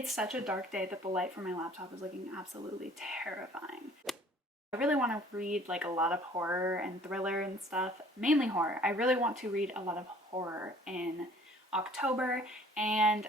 It's such a dark day that the light from my laptop is looking absolutely terrifying. I really want to read like a lot of horror and thriller and stuff, mainly horror. I really want to read a lot of horror in October, and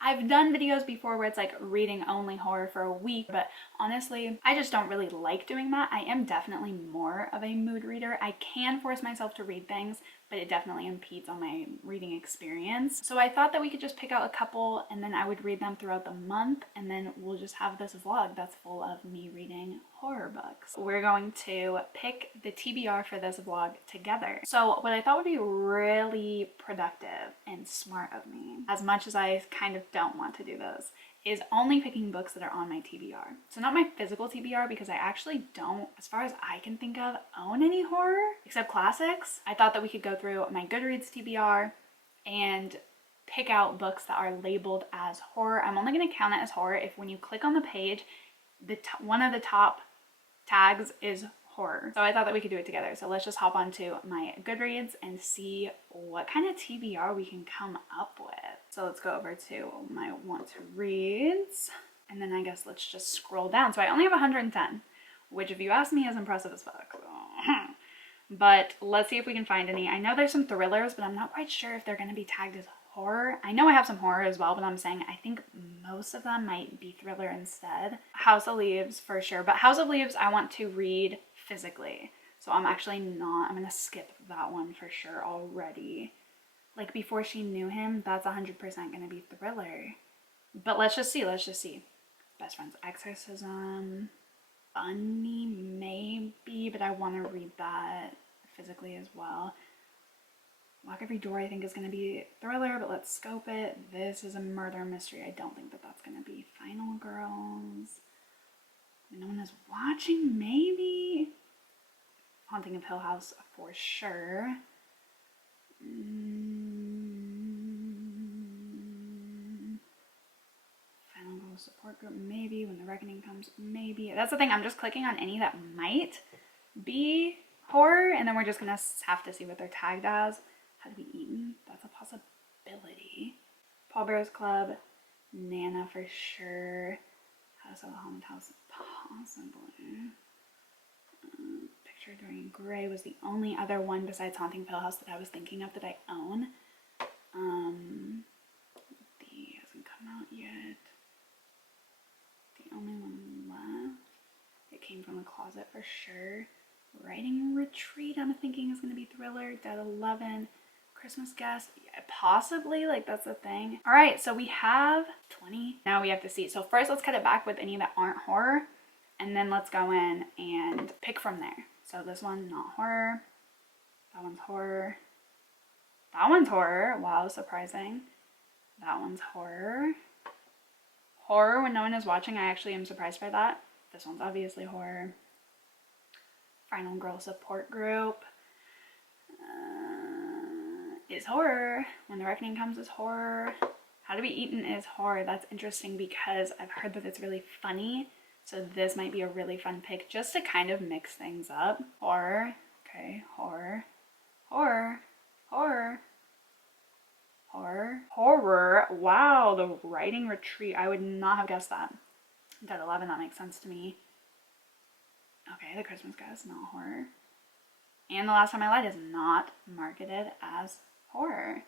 I've done videos before where it's like reading only horror for a week, but honestly, I just don't really like doing that. I am definitely more of a mood reader. I can force myself to read things, but it definitely impedes on my reading experience. So I thought that we could just pick out a couple and then I would read them throughout the month, and then we'll just have this vlog that's full of me reading horror books. We're going to pick the TBR for this vlog together. So what I thought would be really productive and smart of me, as much as I kind of don't want to do this, is only picking books that are on my TBR. So not my physical TBR, because I actually don't, as far as I can think of, own any horror except classics. I thought that we could go through my Goodreads TBR and pick out books that are labeled as horror. I'm only going to count it as horror if when you click on the page, one of the top tags is horror. So I thought that we could do it together. So let's just hop onto my Goodreads and see what kind of TBR we can come up with. So let's go over to my want to reads, and then I guess let's just scroll down. So I only have 110, which if you ask me is impressive as fuck. But let's see if we can find any. I know there's some thrillers, but I'm not quite sure if they're going to be tagged as horror. I know I have some horror as well, but I'm saying I think most of them might be thriller instead. House of Leaves for sure, but House of Leaves I want to read physically, so I'm actually not, I'm gonna skip that one for sure already. Like Before She Knew Him, that's 100% gonna be thriller, but let's just see. Best Friend's Exorcism, Bunny maybe, but I want to read that physically as well. Lock Every Door I think is going to be thriller, but let's scope it. This is a murder mystery. I don't think that that's going to be. Final Girls. No One Is Watching, maybe. Haunting of Hill House for sure. Final Girls Support Group, maybe. When the Reckoning Comes, maybe. That's the thing. I'm just clicking on any that might be horror, and then we're just going to have to see what they're tagged as. How to Be Eaten, that's a possibility. Pallbearers Club, Nana for sure. House of the Haunted House, possibly. Picture Dorian Gray was the only other one besides Haunting of Hill House that I was thinking of that I own. The hasn't come out yet. The only one left. It Came from the Closet for sure. Writing Retreat, I'm thinking is going to be thriller. Dead 11. Christmas Guest, yeah, possibly, like that's the thing. All right, so we have 20. Now we have to see. So first let's cut it back with any that aren't horror, and then let's go in and pick from there. So this one, not horror. That one's horror. That one's horror. Wow, surprising. That one's horror. Horror When No One Is Watching, I actually am surprised by that. This one's obviously horror. Final Girl Support Group is horror. When the Reckoning Comes is horror. How to Be Eaten is horror. That's interesting because I've heard that it's really funny. So this might be a really fun pick just to kind of mix things up. Horror. Okay, horror. Horror. Horror. Horror. Horror. Wow, the Writing Retreat. I would not have guessed that. Dead 11, that makes sense to me. Okay, The Christmas Guest, not horror. And The Last Time I Lied is not marketed as horror.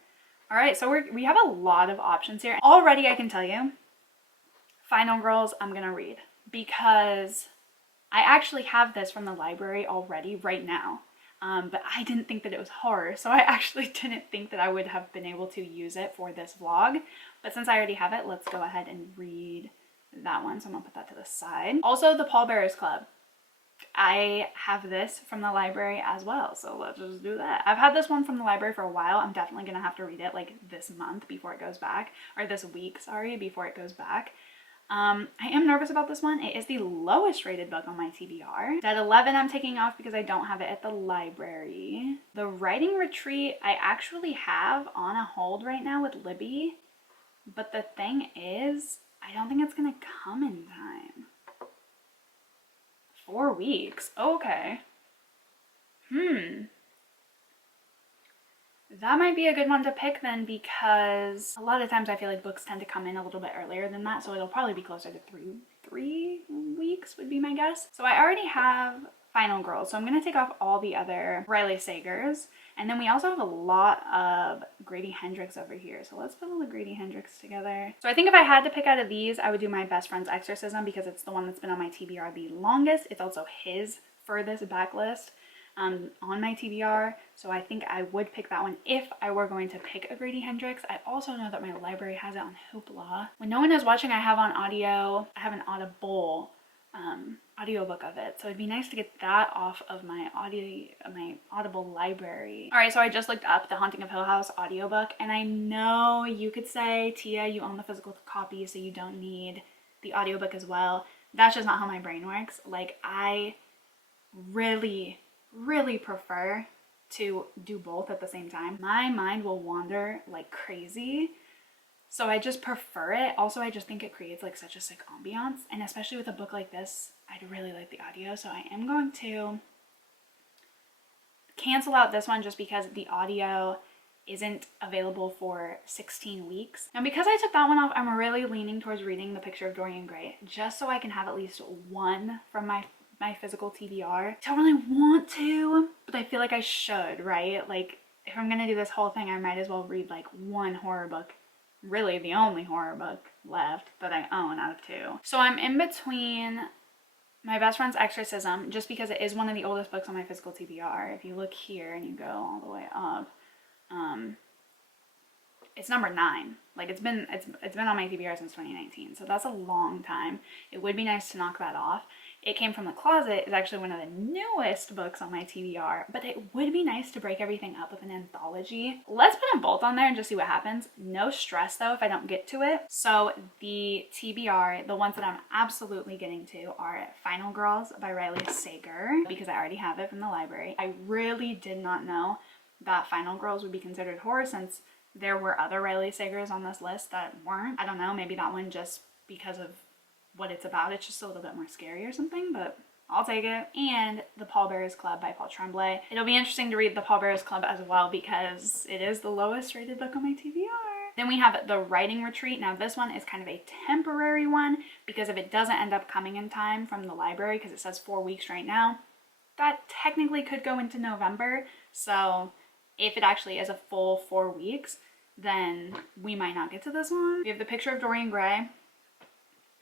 All right, so we have a lot of options here. Already I can tell you, Final Girls I'm going to read because I actually have this from the library already right now. But I didn't think that it was horror, so I actually didn't think that I would have been able to use it for this vlog. But since I already have it, let's go ahead and read that one. So I'm gonna put that to the side. Also, the Pallbearers Club. I have this from the library as well, so let's just do that. I've had this one from the library for a while. I'm definitely gonna have to read it like this month before it goes back, or this week, sorry, before it goes back. I am nervous about this one. It is the lowest rated book on my TBR. Dead 11 I'm taking off because I don't have it at the library. The Writing Retreat I actually have on a hold right now with Libby, but the thing is, I don't think it's gonna come in time. 4 weeks. Okay. that might be a good one to pick then, because a lot of times I feel like books tend to come in a little bit earlier than that, so it'll probably be closer to three weeks would be my guess. So I already have Final Girls, so I'm going to take off all the other Riley Sagers. And then we also have a lot of Grady Hendrix over here. So let's put all the Grady Hendrix together. So I think if I had to pick out of these, I would do My Best Friend's Exorcism, because it's the one that's been on my TBR the longest. It's also his furthest backlist on my TBR. So I think I would pick that one if I were going to pick a Grady Hendrix. I also know that my library has it on Hoopla. When no one is watching, I have on audio. I have an Audible audiobook of it, so it'd be nice to get that off of my Audible library. All right, so I just looked up the Haunting of Hill House audiobook, and I know you could say, Tia, you own the physical copy, so you don't need the audiobook as well. That's just not how my brain works. Like, I really prefer to do both at the same time. My mind will wander like crazy, so I just prefer it. Also, I just think it creates like such a sick ambiance, and especially with a book like this, I'd really like the audio, so I am going to cancel out this one just because the audio isn't available for 16 weeks. And because I took that one off, I'm really leaning towards reading The Picture of Dorian Gray, just so I can have at least one from my physical TBR. I don't really want to, but I feel like I should, right? Like, if I'm gonna do this whole thing, I might as well read like one horror book, really the only horror book left that I own out of two. So I'm in between My Best Friend's Exorcism, just because it is one of the oldest books on my physical TBR. If you look here and you go all the way up, it's number 9. Like, it's been on my TBR since 2019, so that's a long time. It would be nice to knock that off. It Came from the Closet is actually one of the newest books on my TBR, but it would be nice to break everything up with an anthology. Let's put them both on there and just see what happens. No stress though if I don't get to it. So the TBR, the ones that I'm absolutely getting to, are Final Girls by Riley Sager, because I already have it from the library. I really did not know that Final Girls would be considered horror, since there were other Riley Sagers on this list that weren't. I don't know, maybe that one, just because of what it's about, it's just a little bit more scary or something, but I'll take it. And The Pallbearers Club by Paul Tremblay. It'll be interesting to read The Pallbearers Club as well, because it is the lowest rated book on my TBR. Then we have The Writing Retreat. Now this one is kind of a temporary one, because if it doesn't end up coming in time from the library, because it says 4 weeks right now, that technically could go into November. So if it actually is a full 4 weeks, then we might not get to this one. We have The Picture of Dorian Gray.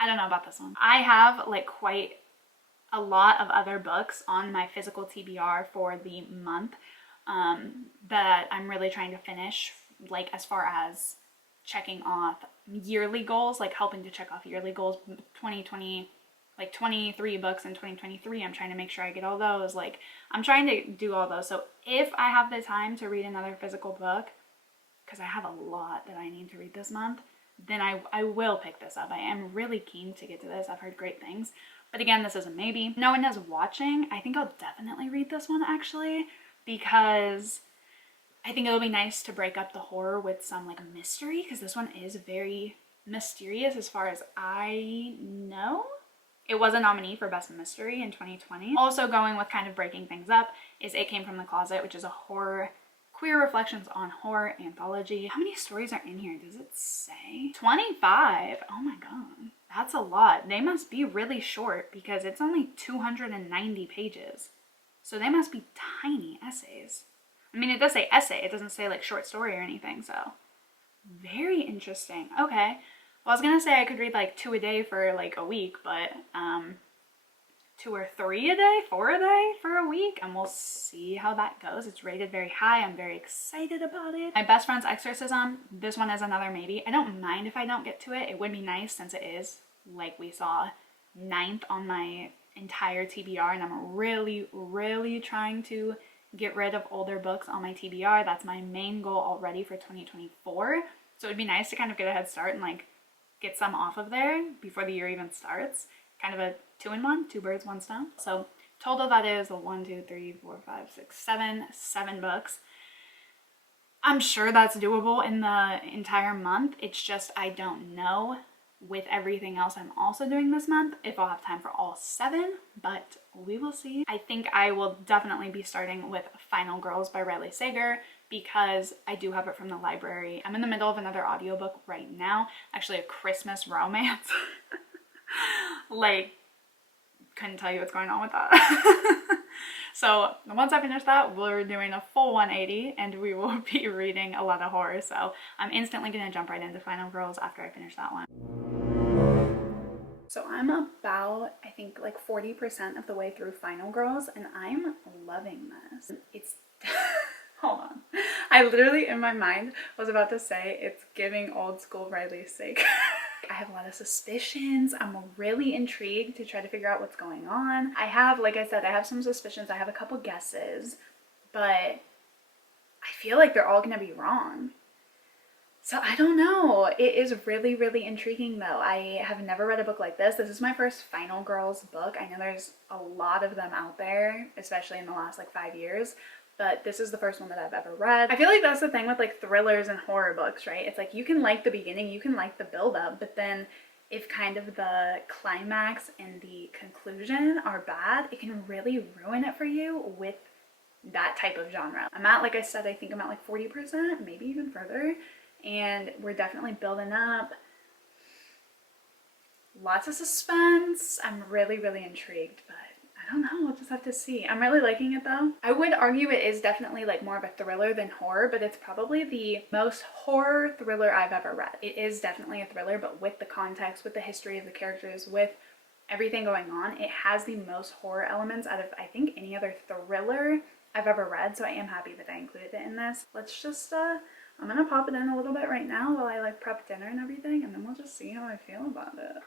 I don't know about this one. I have like quite a lot of other books on my physical TBR for the month that I'm really trying to finish, like as far as checking off yearly goals, like helping to check off yearly goals. 2020, like 23 books in 2023. I'm trying to make sure I get all those. Like, I'm trying to do all those. So if I have the time to read another physical book, because I have a lot that I need to read this month, then I will pick this up. I am really keen to get to this. I've heard great things. But again, this is a maybe. No one is watching. I think I'll definitely read this one, actually, because I think it'll be nice to break up the horror with some like mystery, because this one is very mysterious as far as I know. It was a nominee for Best Mystery in 2020. Also going with kind of breaking things up is It Came from the Closet, which is a horror, queer reflections on horror anthology. How many stories are in here? Does it say? 25. Oh my god. That's a lot. They must be really short, because it's only 290 pages. So they must be tiny essays. I mean, it does say essay. It doesn't say like short story or anything, so very interesting. Okay. Well, I was gonna say I could read like 2 a day for like a week, but 2 or 3 a day, 4 a day for a week, and we'll see how that goes. It's rated very high. I'm very excited about it. My Best Friend's Exorcism, this one is another maybe. I don't mind if I don't get to it. It would be nice, since it is, like we saw, 9th on my entire TBR, and I'm really trying to get rid of older books on my TBR. That's my main goal already for 2024. So it'd be nice to kind of get a head start and like get some off of there before the year even starts. Kind of a 2-in-1, 2 birds, 1 stone. So total that is 1, 2, 3, 4, 5, 6, 7 books. I'm sure that's doable in the entire month. It's just I don't know with everything else I'm also doing this month if I'll have time for all 7, but we will see. I think I will definitely be starting with Final Girls by Riley Sager, because I do have it from the library. I'm in the middle of another audiobook right now, actually a Christmas romance. Like, couldn't tell you what's going on with that. So once I finish that, we're doing a full 180 and we will be reading a lot of horror. So I'm instantly gonna jump right into Final Girls after I finish that one. So I'm about, I think, like 40% of the way through Final Girls, and I'm loving this. It's, hold on. I literally, in my mind, was about to say it's giving old school Riley's Sake. I have a lot of suspicions. I'm really intrigued to try to figure out what's going on. I have, like I said, I have some suspicions. I have a couple guesses, but I feel like they're all gonna be wrong. So I don't know. It is really, really intriguing though. I have never read a book like this. This is my first Final Girls book. I know there's a lot of them out there, especially in the last like 5 years, but this is the first one that I've ever read. I feel like that's the thing with like thrillers and horror books, right? It's like you can like the beginning, you can like the build up, but then if kind of the climax and the conclusion are bad, it can really ruin it for you with that type of genre. I'm at, like I said, I think I'm at like 40%, maybe even further. And we're definitely building up. Lots of suspense. I'm really, really intrigued, but I don't know. We'll just have to see. I'm really liking it though. I would argue it is definitely like more of a thriller than horror, but it's probably the most horror thriller I've ever read. It is definitely a thriller, but with the context, with the history of the characters, with everything going on, it has the most horror elements out of, I think, any other thriller I've ever read. So I am happy that I included it in this. Let's just, I'm gonna pop it in a little bit right now while I like prep dinner and everything, and then we'll just see how I feel about it.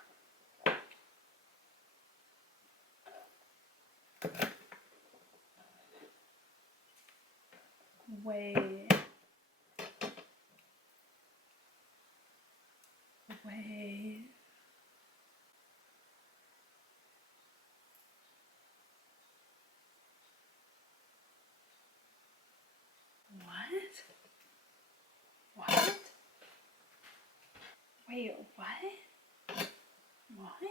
Wait. What? Wait, what? What? What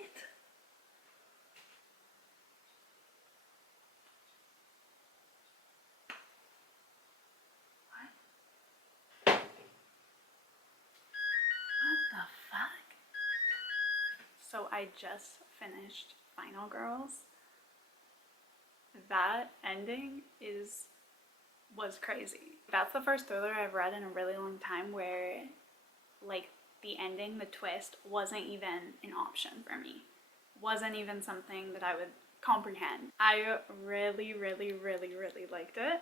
the fuck? So I just finished Final Girls. That ending was crazy. That's the first thriller I've read in a really long time where like the ending, the twist, wasn't even an option for me. Wasn't even something that I would comprehend. I really, really, really, really liked it.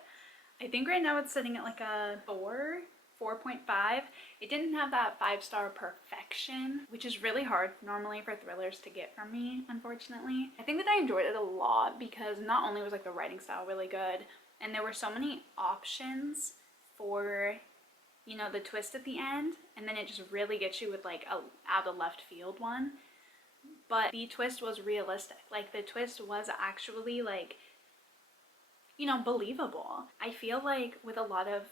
I think right now it's sitting at like a 4.5. It didn't have that 5-star perfection, which is really hard normally for thrillers to get from me, unfortunately. I think that I enjoyed it a lot because not only was like the writing style really good, and there were so many options for, you know, the twist at the end, and then it just really gets you with like a out of left field one. But the twist was realistic. Like the twist was actually like, you know, believable. I feel like with a lot of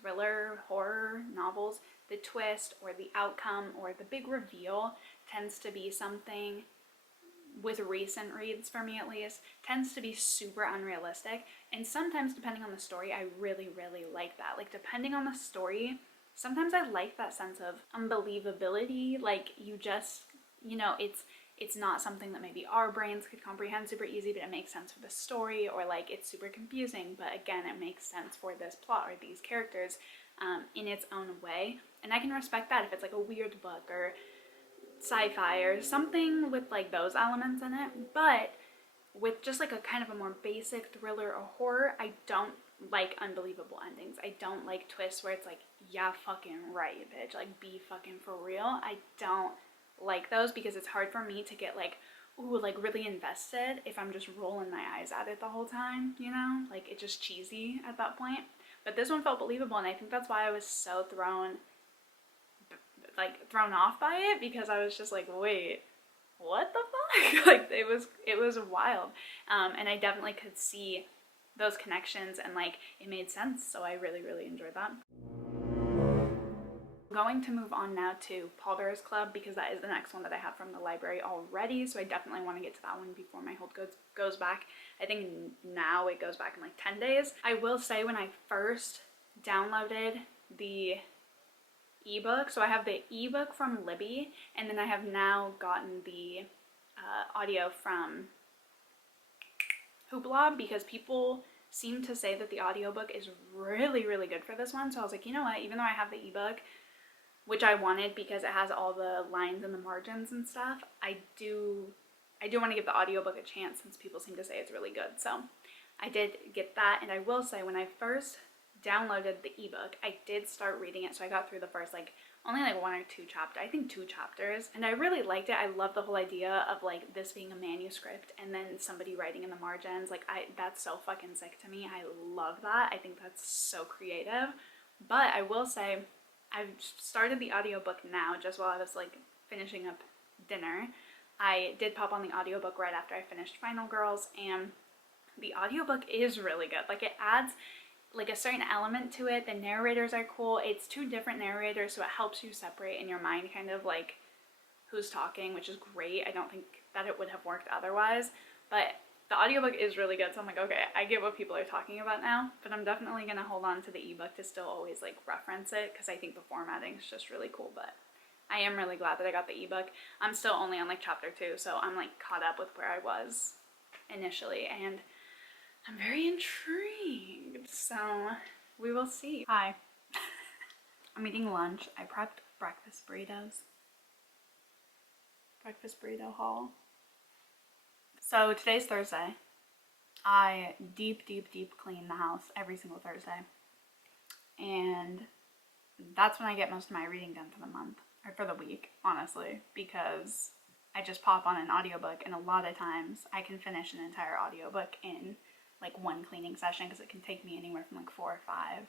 thriller horror novels, the twist or the outcome or the big reveal tends to be something, with recent reads for me at least, tends to be super unrealistic. And sometimes depending on the story, I really, really like that. Like depending on the story, sometimes I like that sense of unbelievability. Like you just, you know, it's not something that maybe our brains could comprehend super easy, but it makes sense for the story, or like it's super confusing, but again, it makes sense for this plot or these characters in its own way. And I can respect that if it's like a weird book or sci-fi or something with like those elements in it. But with just like a kind of a more basic thriller or horror, I don't like unbelievable endings. I don't like twists where it's like, yeah, fucking right, bitch, like be fucking for real. I don't like those because it's hard for me to get like, ooh, like really invested if I'm just rolling my eyes at it the whole time, you know? Like it's just cheesy at that point. But this one felt believable, and I think that's why I was so thrown off by it, because I was just like, wait, what the fuck? Like it was wild. And I definitely could see those connections, and like it made sense, so I really, really enjoyed that. I'm going to move on now to Pallbearers Club because that is the next one that I have from the library already, so I definitely want to get to that one before my hold goes back. I think now it goes back in like 10 days. I will say when I first downloaded the ebook. So I have the ebook from Libby, and then I have now gotten the audio from Hoopla, because people seem to say that the audiobook is really, really good for this one. So I was like, you know what, even though I have the ebook, which I wanted because it has all the lines and the margins and stuff, I do want to give the audiobook a chance since people seem to say it's really good. So I did get that, and I will say when I first downloaded the ebook, I did start reading it. So I got through the first only 1 or 2 chapters, I think 2 chapters, and I really liked it. I love the whole idea of like this being a manuscript and then somebody writing in the margins. Like that's so fucking sick to me. I love that. I think that's so creative. But I will say I've started the audiobook now just while I was like finishing up dinner. I did pop on the audiobook right after I finished Final Girls, and the audiobook is really good. Like it adds like a certain element to it. The narrators are cool. It's 2 different narrators, so it helps you separate in your mind kind of like who's talking, which is great. I don't think that it would have worked otherwise, but the audiobook is really good. So I'm like, okay, I get what people are talking about now, but I'm definitely gonna hold on to the ebook to still always like reference it, because I think the formatting is just really cool. But I am really glad that I got the ebook. I'm still only on like chapter 2, so I'm like caught up with where I was initially, and I'm very intrigued, so we will see. Hi. I'm eating lunch. I prepped breakfast burritos. Breakfast burrito haul. So today's Thursday. I deep clean the house every single Thursday. And that's when I get most of my reading done for the month, or for the week, honestly, because I just pop on an audiobook, and a lot of times I can finish an entire audiobook in like 1 cleaning session, because it can take me anywhere from like 4 or 5,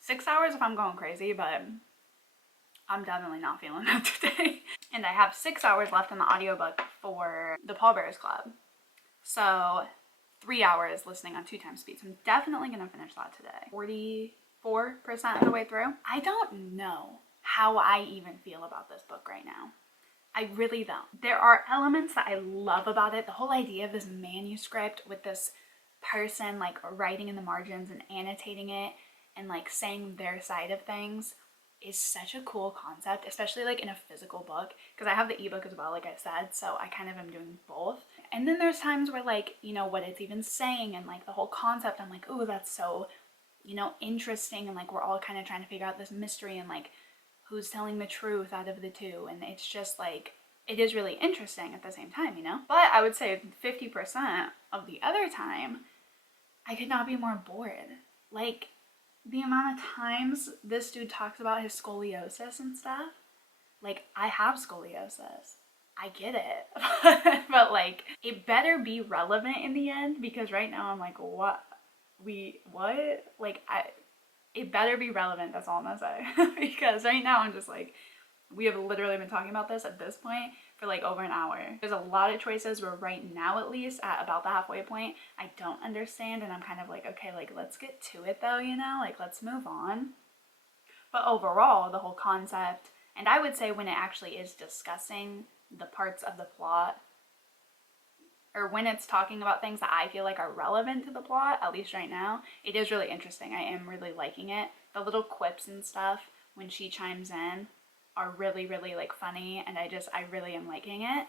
6 hours if I'm going crazy, but I'm definitely not feeling that today. And I have 6 hours left in the audiobook for the Pallbearers Club, so 3 hours listening on 2 times speed. So I'm definitely gonna finish that today. 44% of the way through. I don't know how I even feel about this book right now. I really don't. There are elements that I love about it. The whole idea of this manuscript with this person like writing in the margins and annotating it and like saying their side of things is such a cool concept, especially like in a physical book, because I have the ebook as well, like I said, so I kind of am doing both. And then there's times where like, you know, what it's even saying and like the whole concept, I'm like, oh, that's so, you know, interesting, and like we're all kind of trying to figure out this mystery and like who's telling the truth out of the 2, and it's just like, it is really interesting at the same time, you know? But I would say 50% of the other time, I could not be more bored. Like, the amount of times this dude talks about his scoliosis and stuff, like, I have scoliosis. I get it. But, like, it better be relevant in the end, because right now I'm like, what? Like, it better be relevant, that's all I'm gonna say. Because right now I'm just like, we have literally been talking about this at this point for like over an hour. There's a lot of choices where right now, at least at about the halfway point, I don't understand, and I'm kind of like, okay, like let's get to it though, you know, like let's move on. But overall, the whole concept, and I would say when it actually is discussing the parts of the plot, or when it's talking about things that I feel like are relevant to the plot, at least right now, it is really interesting. I am really liking it. The little quips and stuff when she chimes in are really, really like funny, and I really am liking it.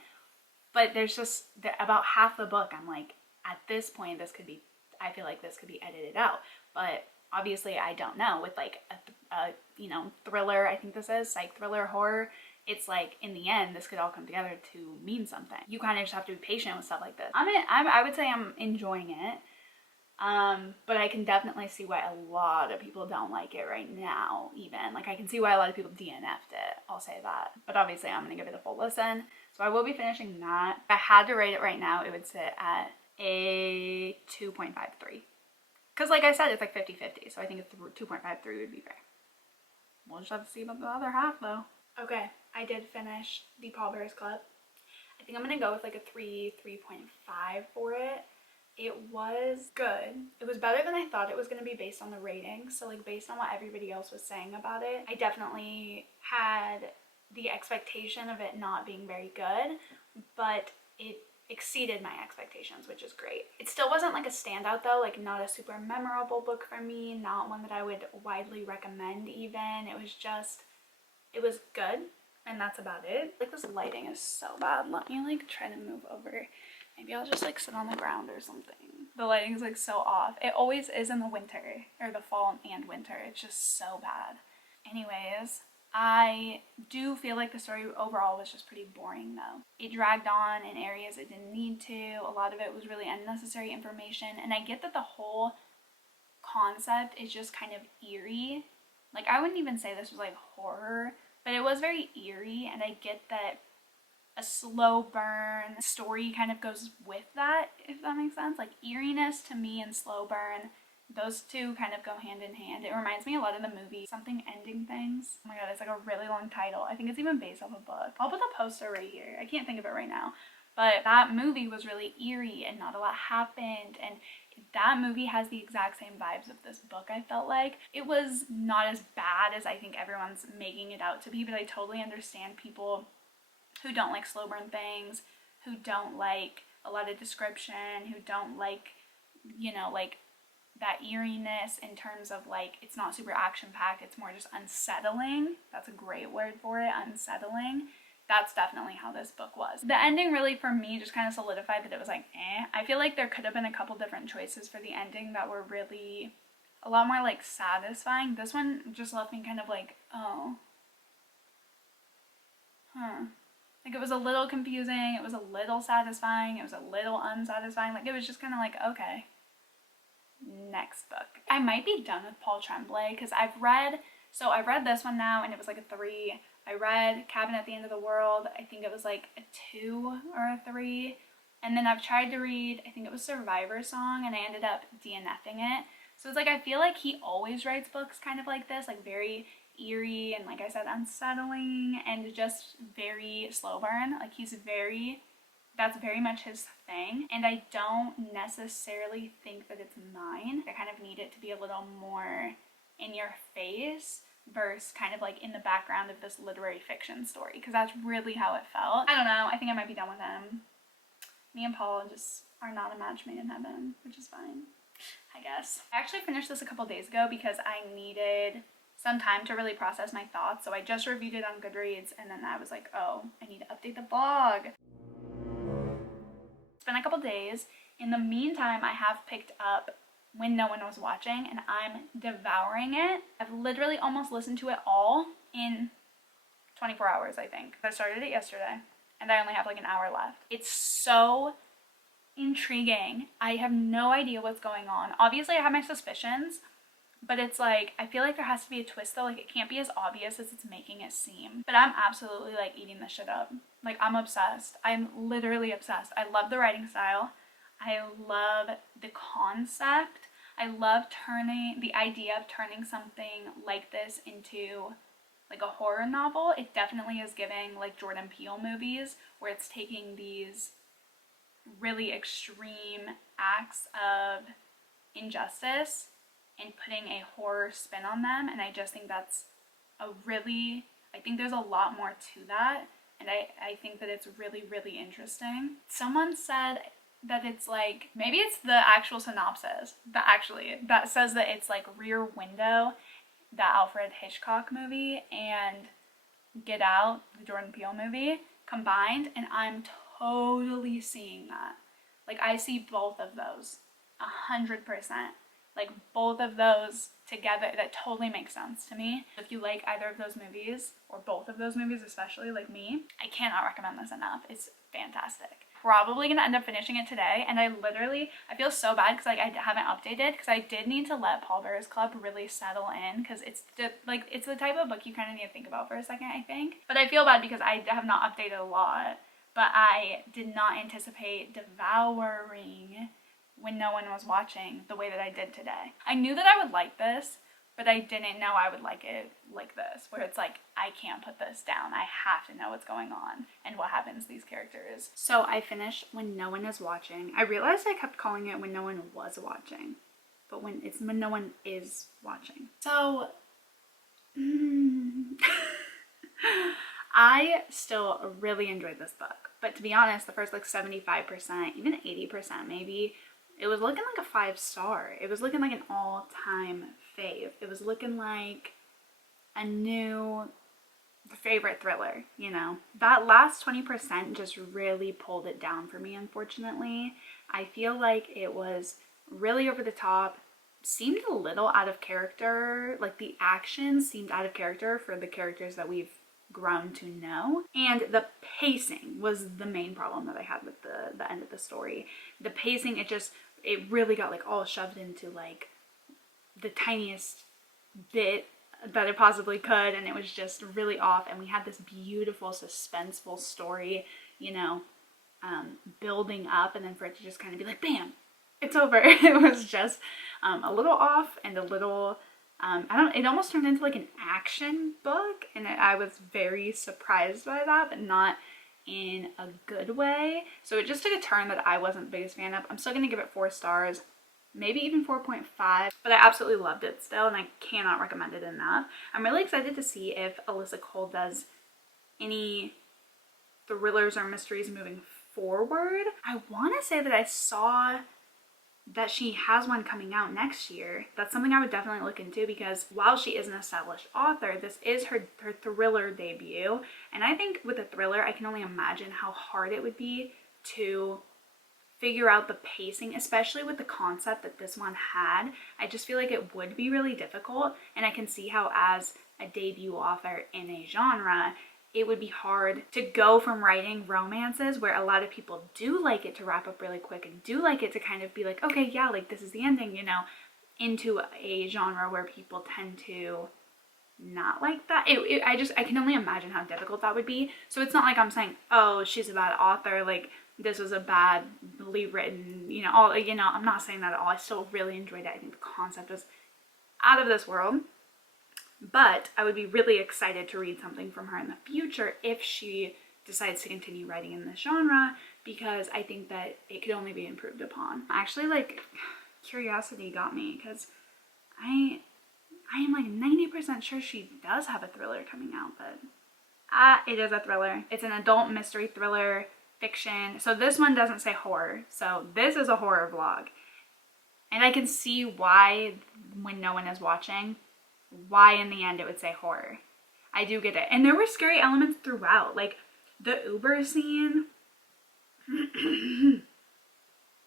But there's just about half the book I'm like, at this point I feel like this could be edited out. But obviously I don't know. With like a you know, thriller, I think this is psych thriller horror, it's like in the end this could all come together to mean something. You kind of just have to be patient with stuff like this. I would say I'm enjoying it. But I can definitely see why a lot of people don't like it right now, even. Like, I can see why a lot of people DNF'd it, I'll say that. But obviously, I'm gonna give it a full listen. So I will be finishing that. If I had to rate it right now, it would sit at a 2.53. Because like I said, it's like 50-50, so I think a 2.53 would be fair. We'll just have to see about the other half, though. Okay, I did finish the Pallbearers Club. I think I'm gonna go with like a 3.5 for it. It was good. It was better than I thought it was going to be based on the ratings. So like based on what everybody else was saying about it, I definitely had the expectation of it not being very good, but it exceeded my expectations, which is great. It still wasn't like a standout though, like not a super memorable book for me, not one that I would widely recommend even. It was just, it was good, and that's about it. Like, this lighting is so bad. Let me like try to move over. Maybe I'll just like sit on the ground or something. The lighting's like so off. It always is in the winter, or the fall and winter. It's just so bad. Anyways, I do feel like the story overall was just pretty boring though. It dragged on in areas it didn't need to. A lot of it was really unnecessary information, and I get that the whole concept is just kind of eerie. Like, I wouldn't even say this was like horror, but it was very eerie, and I get that a slow burn story kind of goes with that, if that makes sense. Like, eeriness to me and slow burn, those two kind of go hand in hand. It reminds me a lot of the movie Something Ending Things. Oh my god, it's like a really long title. I think it's even based off a book. I'll put the poster right here. I can't think of it right now. But that movie was really eerie and not a lot happened, and that movie has the exact same vibes of this book, I felt like. It was not as bad as I think everyone's making it out to be, but I totally understand people who don't like slow burn things, who don't like a lot of description, who don't like, you know, like that eeriness in terms of like, it's not super action packed, it's more just unsettling. That's a great word for it, unsettling. That's definitely how this book was. The ending really, for me, just kind of solidified that it was like, eh. I feel like there could have been a couple different choices for the ending that were really a lot more like satisfying. This one just left me kind of like, oh, like, it was a little confusing, it was a little satisfying, it was a little unsatisfying. Like, it was just kind of like, okay, next book. I might be done with Paul Tremblay, because I've read this one now, and it was like a 3. I read Cabin at the End of the World. I think it was like a 2 or a 3. And then I've tried to read, I think it was Survivor Song, and I ended up DNFing it. So it's like, I feel like he always writes books kind of like this, like very eerie and, like I said, unsettling and just very slow burn. Like, that's very much his thing, and I don't necessarily think that it's mine. I kind of need it to be a little more in your face versus kind of like in the background of this literary fiction story, because that's really how it felt. I don't know, I think I might be done with him. Me and Paul just are not a match made in heaven, which is fine, I guess. I actually finished this a couple days ago because I needed some time to really process my thoughts, so I just reviewed it on Goodreads, and then I was like, oh, I need to update the blog. It's been a couple days. In the meantime, I have picked up When No One Was Watching, and I'm devouring it. I've literally almost listened to it all in 24 hours, I think. I started it yesterday, and I only have like an hour left. It's so intriguing. I have no idea what's going on. Obviously, I have my suspicions, but it's like, I feel like there has to be a twist though. Like, it can't be as obvious as it's making it seem. But I'm absolutely like eating this shit up. Like, I'm obsessed. I'm literally obsessed. I love the writing style. I love the concept. I love the idea of turning something like this into like a horror novel. It definitely is giving like Jordan Peele movies, where it's taking these really extreme acts of injustice and putting a horror spin on them. And I just think that's I think there's a lot more to that. And I think that it's really, really interesting. Someone said that it's like, maybe it's the actual synopsis, that says that it's like Rear Window, the Alfred Hitchcock movie, and Get Out, the Jordan Peele movie, combined, and I'm totally seeing that. Like, I see both of those 100%. Like, both of those together, that totally makes sense to me. If you like either of those movies, or both of those movies especially, like me, I cannot recommend this enough. It's fantastic. Probably gonna end up finishing it today, and I feel so bad because like I haven't updated, because I did need to let Pallbearers Club really settle in, because it's the type of book you kind of need to think about for a second, I think. But I feel bad because I have not updated a lot, but I did not anticipate devouring When No One Was Watching the way that I did today. I knew that I would like this, but I didn't know I would like it like this, where it's like, I can't put this down. I have to know what's going on and what happens to these characters. So I finished When No One Is Watching. I realized I kept calling it When No One Was Watching, but when no one is watching. So I still really enjoyed this book. But to be honest, the first like 75%, even 80% maybe, it was looking like a 5-star. It was looking like an all-time fave. It was looking like a new favorite thriller, you know. That last 20% just really pulled it down for me, unfortunately. I feel like it was really over the top, seemed a little out of character, like the action seemed out of character for the characters that we've grown to know, and the pacing was the main problem that I had with the end of the story. The pacing, it really got like all shoved into like the tiniest bit that it possibly could, and it was just really off. And we had this beautiful suspenseful story, you know, building up, and then for it to just kind of be like bam, it's over. It was just a little off and a little it almost turned into like an action book, and I was very surprised by that, but not in a good way. So it just took a turn that I wasn't the biggest fan of. I'm still gonna give it 4 stars, maybe even 4.5, but I absolutely loved it still, and I cannot recommend it enough. I'm really excited to see if Alyssa Cole does any thrillers or mysteries moving forward. I want to say that I saw that she has one coming out next year. That's something I would definitely look into, because while she is an established author, this is her thriller debut, and I think with a thriller, I can only imagine how hard it would be to figure out the pacing, especially with the concept that this one had. I just feel like it would be really difficult, and I can see how as a debut author in a genre, it would be hard to go from writing romances, where a lot of people do like it to wrap up really quick and do like it to kind of be like, okay, yeah, like this is the ending, you know, into a genre where people tend to not like that. I can only imagine how difficult that would be. So it's not like I'm saying, oh, she's a bad author, like this was a badly written, you know, I'm not saying that at all. I still really enjoyed it. I think the concept was out of this world. But I would be really excited to read something from her in the future if she decides to continue writing in this genre, because I think that it could only be improved upon. Actually, like, curiosity got me, because I am like 90% sure she does have a thriller coming out, but it is a thriller. It's an adult mystery thriller fiction. So this one doesn't say horror. So this is a horror vlog. And I can see why, when no one is watching, why in the end it would say horror. I do get it. And there were scary elements throughout. Like the Uber scene.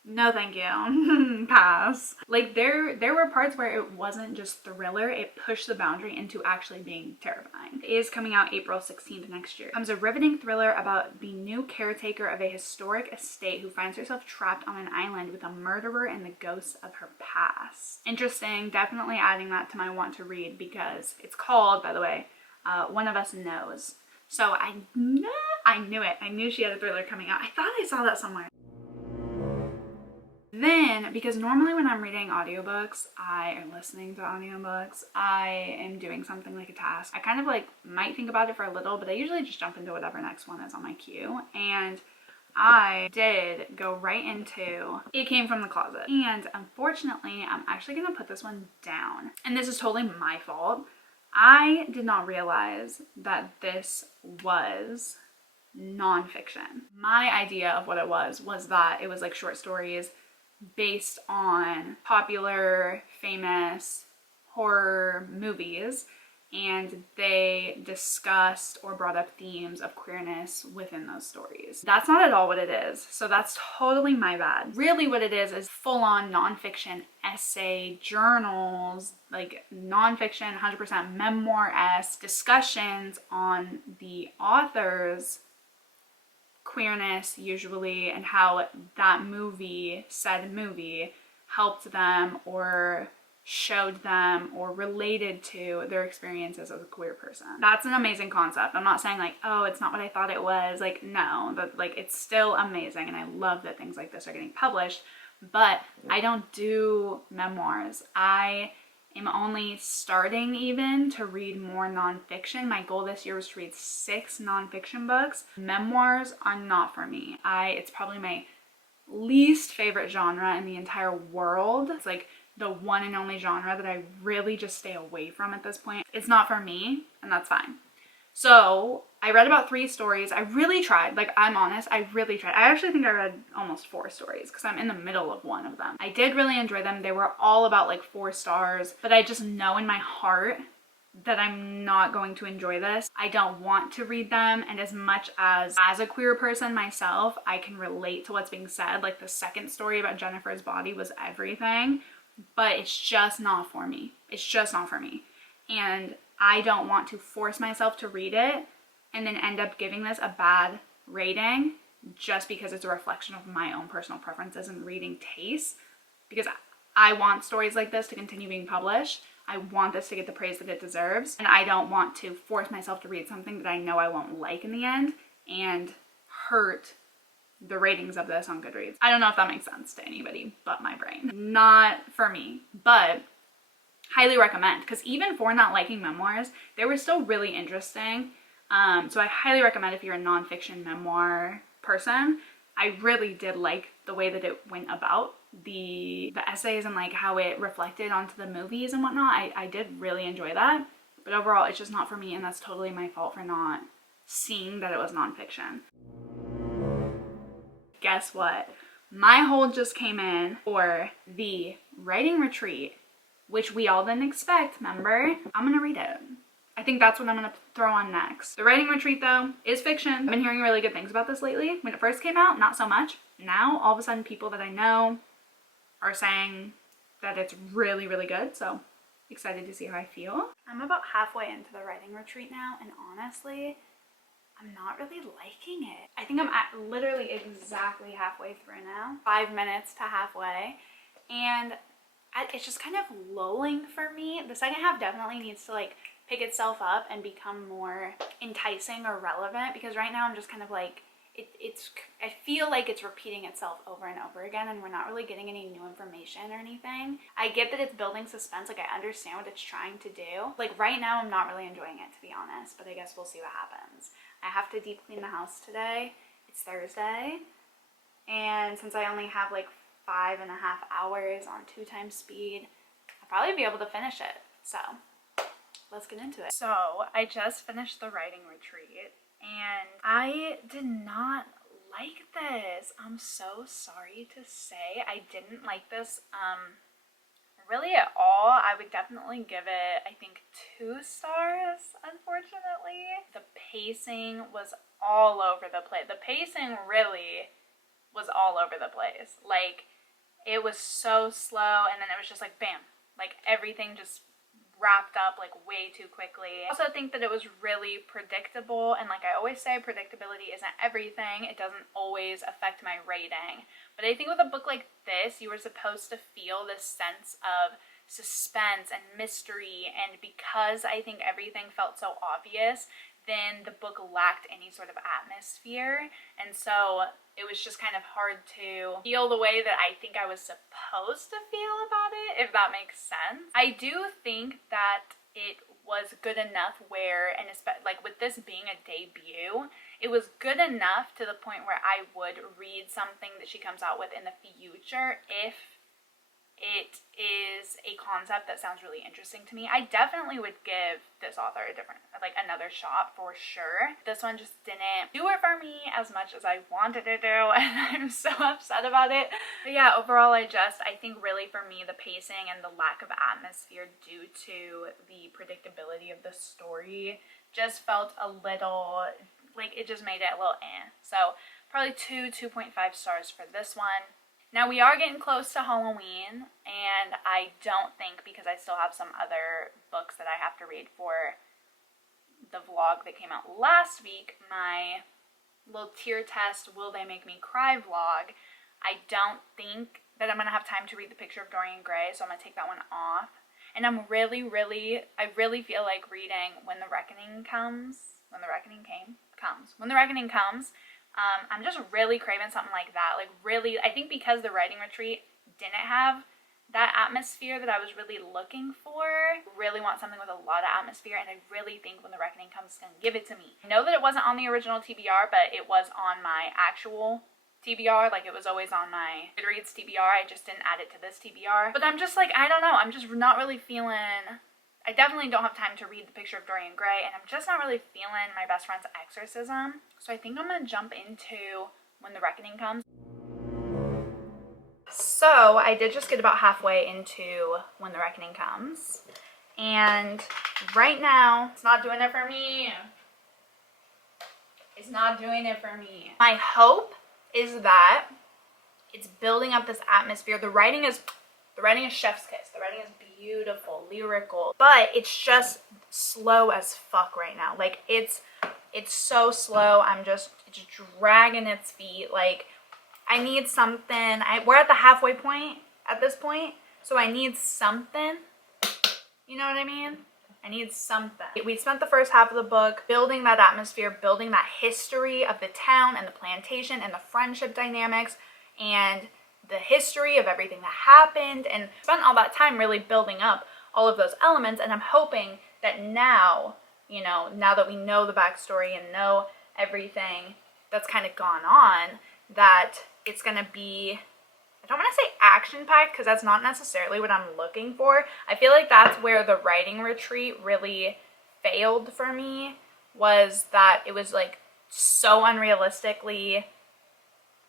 No thank you. Pass. Like there were parts where it wasn't just thriller, it pushed the boundary into actually being terrifying. It is coming out April 16th next year. It comes a riveting thriller about the new caretaker of a historic estate who finds herself trapped on an island with a murderer and the ghosts of her past. Interesting. Definitely adding that to my want to read, because it's called, by the way, One of Us Knows. So I knew it. I knew she had a thriller coming out. I thought I saw that somewhere. Then, because normally when I'm reading audiobooks, or listening to audiobooks, I am doing something like a task. I kind of like might think about it for a little, but I usually just jump into whatever next one is on my queue. And I did go right into It Came From the Closet. And unfortunately, I'm actually going to put this one down. And this is totally my fault. I did not realize that this was nonfiction. My idea of what it was that it was like short stories based on popular, famous horror movies, and they discussed or brought up themes of queerness within those stories. That's not at all what it is, so that's totally my bad. Really what it is full-on nonfiction essay journals, like nonfiction, 100% memoir-esque discussions on the author's queerness usually, and how that said movie helped them or showed them or related to their experiences as a queer person. That's an amazing concept. I'm not saying like, oh, it's not what I thought it was. Like, no, but like it's still amazing, and I love that things like this are getting published, but I don't do memoirs. I am only starting even to read more nonfiction. My goal this year was to read 6 nonfiction books. Memoirs are not for me. It's probably my least favorite genre in the entire world. It's like the one and only genre that I really just stay away from at this point. It's not for me, and that's fine. So I read about 3 stories. I really tried. Like, I'm honest, I really tried. I actually think I read almost 4 stories because I'm in the middle of one of them. I did really enjoy them. They were all about like 4 stars, but I just know in my heart that I'm not going to enjoy this. I don't want to read them, and as much as a queer person myself, I can relate to what's being said. Like, the second story about Jennifer's body was everything, but it's just not for me. It's just not for me. And I don't want to force myself to read it and then end up giving this a bad rating just because it's a reflection of my own personal preferences and reading tastes, because I want stories like this to continue being published. I want this to get the praise that it deserves, and I don't want to force myself to read something that I know I won't like in the end and hurt the ratings of this on Goodreads. I don't know if that makes sense to anybody but my brain. Not for me, but highly recommend, because even for not liking memoirs, they were still really interesting. So I highly recommend if you're a nonfiction memoir person. I really did like the way that it went about the essays and like how it reflected onto the movies and whatnot. I did really enjoy that, but overall it's just not for me, and that's totally my fault for not seeing that it was nonfiction. Guess what? My hold just came in for the writing retreat, which we all didn't expect, remember? I'm gonna read it. I think that's what I'm gonna throw on next. The writing retreat though is fiction. I've been hearing really good things about this lately. When it first came out, not so much. Now, all of a sudden, people that I know are saying that it's really, really good. So excited to see how I feel. I'm about halfway into the writing retreat now, and honestly, I'm not really liking it. I think I'm at literally exactly halfway through now. 5 minutes to halfway. And it's just kind of lulling for me. The second half definitely needs to like pick itself up and become more enticing or relevant, because right now I'm just kind of like, I feel like it's repeating itself over and over again, and we're not really getting any new information or anything. I get that it's building suspense, like I understand what it's trying to do. Like right now I'm not really enjoying it, to be honest, but I guess we'll see what happens. I have to deep clean the house today. It's Thursday, and since I only have like 5.5 hours on 2 times speed, I'll probably be able to finish it. So let's get into it. So I just finished the writing retreat, and I did not like this. I'm so sorry to say. I didn't like this really at all. I would definitely give it, I think, 2 stars, unfortunately. The pacing was all over the place. The pacing really was all over the place. Like, it was so slow, and then it was just like bam, like everything just wrapped up like way too quickly. I also think that it was really predictable, and like I always say, predictability isn't everything. It doesn't always affect my rating, but I think with a book like this, you were supposed to feel this sense of suspense and mystery, and because I think everything felt so obvious, then the book lacked any sort of atmosphere, and so it was just kind of hard to feel the way that I think I was supposed to feel about it, if that makes sense. I do think that it was good enough where, and like with this being a debut, it was good enough to the point where I would read something that she comes out with in the future if it is a concept that sounds really interesting to me. I definitely would give this author another shot for sure. This one just didn't do it for me as much as I wanted to do, and I'm so upset about it. But yeah, overall, I think really for me, the pacing and the lack of atmosphere due to the predictability of the story just felt a little, like it just made it a little eh. So probably 2.5 stars for this one. Now, we are getting close to Halloween, and I don't think, because I still have some other books that I have to read for the vlog that came out last week, my little tear test, Will They Make Me Cry vlog, I don't think that I'm going to have time to read The Picture of Dorian Gray, so I'm going to take that one off. And I really feel like reading When the Reckoning Comes. I'm just really craving something like that. Like really, I think because the writing retreat didn't have that atmosphere that I was really looking for, really want something with a lot of atmosphere, and I really think When the Reckoning Comes is going to give it to me. I know that it wasn't on the original TBR, but it was on my actual TBR, like it was always on my Goodreads TBR. I just didn't add it to this TBR. But I'm just like, I don't know, I'm just not really feeling I definitely don't have time to read The Picture of Dorian Gray, and I'm just not really feeling My Best Friend's Exorcism. So I think I'm gonna jump into When the Reckoning Comes. So I did just get about halfway into When the Reckoning Comes, and right now it's not doing it for me. It's not doing it for me. My hope is that it's building up this atmosphere. The writing is chef's kiss. The writing is beautiful, lyrical, but it's just slow as fuck right now. Like it's so slow. It's dragging its feet. Like I need something. We're at the halfway point at this point, so I need something. You know what I mean? I need something. We spent the first half of the book building that atmosphere, building that history of the town and the plantation and the friendship dynamics and the history of everything that happened, and spent all that time really building up all of those elements. And I'm hoping that now, you know, now that we know the backstory and know everything that's kind of gone on, that it's gonna be, I don't want to say action-packed because that's not necessarily what I'm looking for. I feel like that's where the writing retreat really failed for me, was that it was like so unrealistically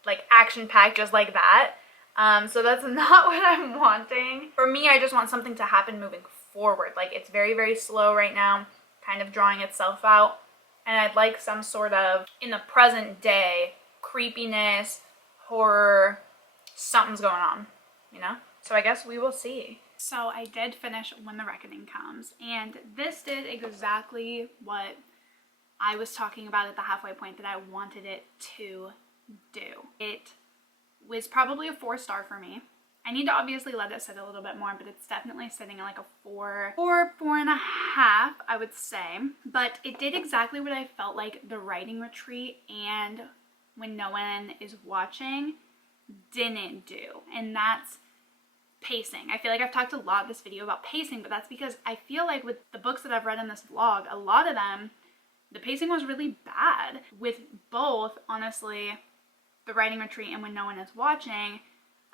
like action-packed just like that. So that's not what I'm wanting. For me, I just want something to happen moving forward. Like it's very, very slow right now, kind of drawing itself out. And I'd like some sort of, in the present day, creepiness, horror, something's going on, you know? So I guess we will see. So I did finish When the Reckoning Comes, and this did exactly what I was talking about at the halfway point that I wanted it to do. It was probably a 4-star for me. I need to obviously let it sit a little bit more, but it's definitely sitting at like a 4.5, I would say. But it did exactly what I felt like the writing retreat and When No One Is Watching didn't do, and that's pacing. I feel like I've talked a lot in this video about pacing, but that's because I feel like with the books that I've read in this vlog, a lot of them, the pacing was really bad. With both, honestly, the writing retreat and When No One Is Watching,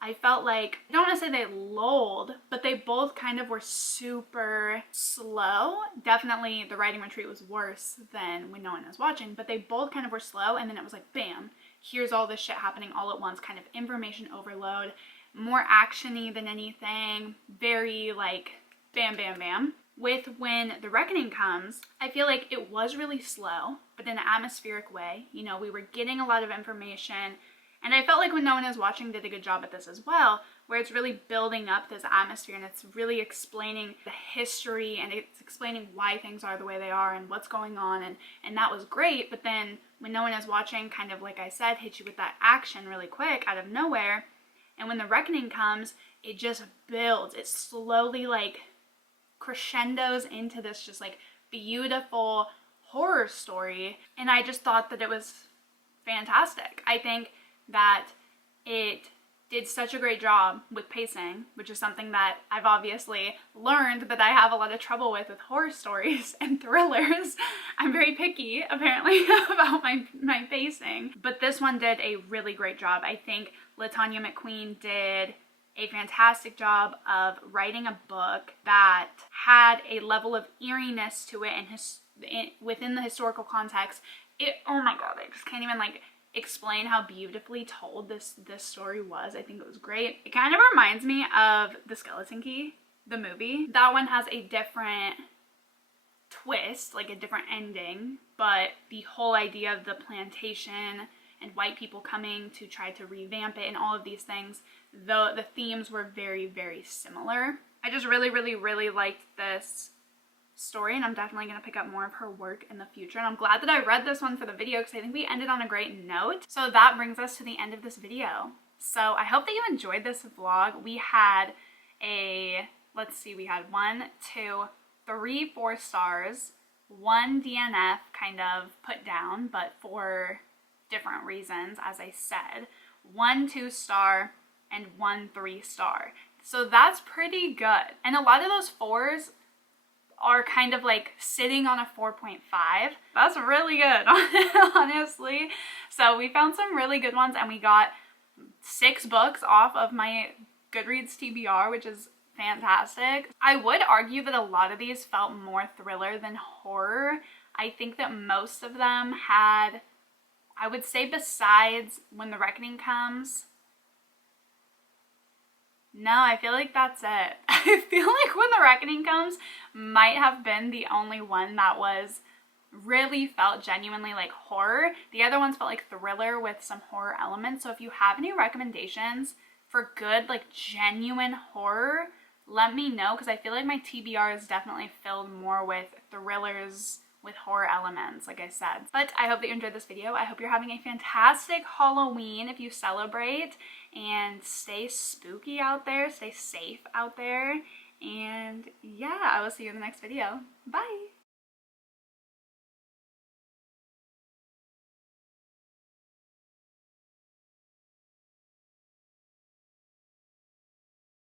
I felt like, I don't want to say they lulled, but they both kind of were super slow. Definitely the writing retreat was worse than When No One Is Watching, but they both kind of were slow, and then it was like, bam, here's all this shit happening all at once, kind of information overload, more action-y than anything, very like bam, bam, bam. With When the Reckoning Comes, I feel like it was really slow, but in an atmospheric way. You know, we were getting a lot of information, and I felt like When No One Is Watching did a good job at this as well, where it's really building up this atmosphere, and it's really explaining the history, and it's explaining why things are the way they are and what's going on, and that was great. But then When No One Is Watching, kind of like I said, hits you with that action really quick out of nowhere. And When the Reckoning Comes, it just builds. It slowly like crescendos into this just like beautiful horror story. And I just thought that it was fantastic. I think that it did such a great job with pacing, which is something that I've obviously learned that I have a lot of trouble with horror stories and thrillers. I'm very picky, apparently, about my pacing. But this one did a really great job. I think LaTanya McQueen did a fantastic job of writing a book that had a level of eeriness to it, and within the historical context. Oh my god, I just can't even like explain how beautifully told this story was. I think it was great. It kind of reminds me of The Skeleton Key, the movie. That one has a different twist, like a different ending, but the whole idea of the plantation and white people coming to try to revamp it and all of these things, though the themes were very, very similar. I just really, really, really liked this story, and I'm definitely going to pick up more of her work in the future. And I'm glad that I read this one for the video because I think we ended on a great note. So that brings us to the end of this video. So I hope that you enjoyed this vlog. We had let's see, we had 1, 2, 3 4 stars, 1 DNF kind of put down, but for different reasons, as I said, 1 2-star and 1 3-star. So that's pretty good. And a lot of those 4s are kind of like sitting on a 4.5. That's really good, honestly. So we found some really good ones, and we got 6 books off of my Goodreads TBR, which is fantastic. I would argue that a lot of these felt more thriller than horror. I think that most of them had, I would say besides When the Reckoning Comes, no, I feel like that's it. I feel like When the Reckoning Comes might have been the only one that was really felt genuinely like horror. The other ones felt like thriller with some horror elements. So if you have any recommendations for good, like genuine horror, let me know, because I feel like my TBR is definitely filled more with thrillers with horror elements, like I said. But I hope that you enjoyed this video. I hope you're having a fantastic Halloween if you celebrate, and stay spooky out there, stay safe out there, and yeah, I will see you in the next video. Bye!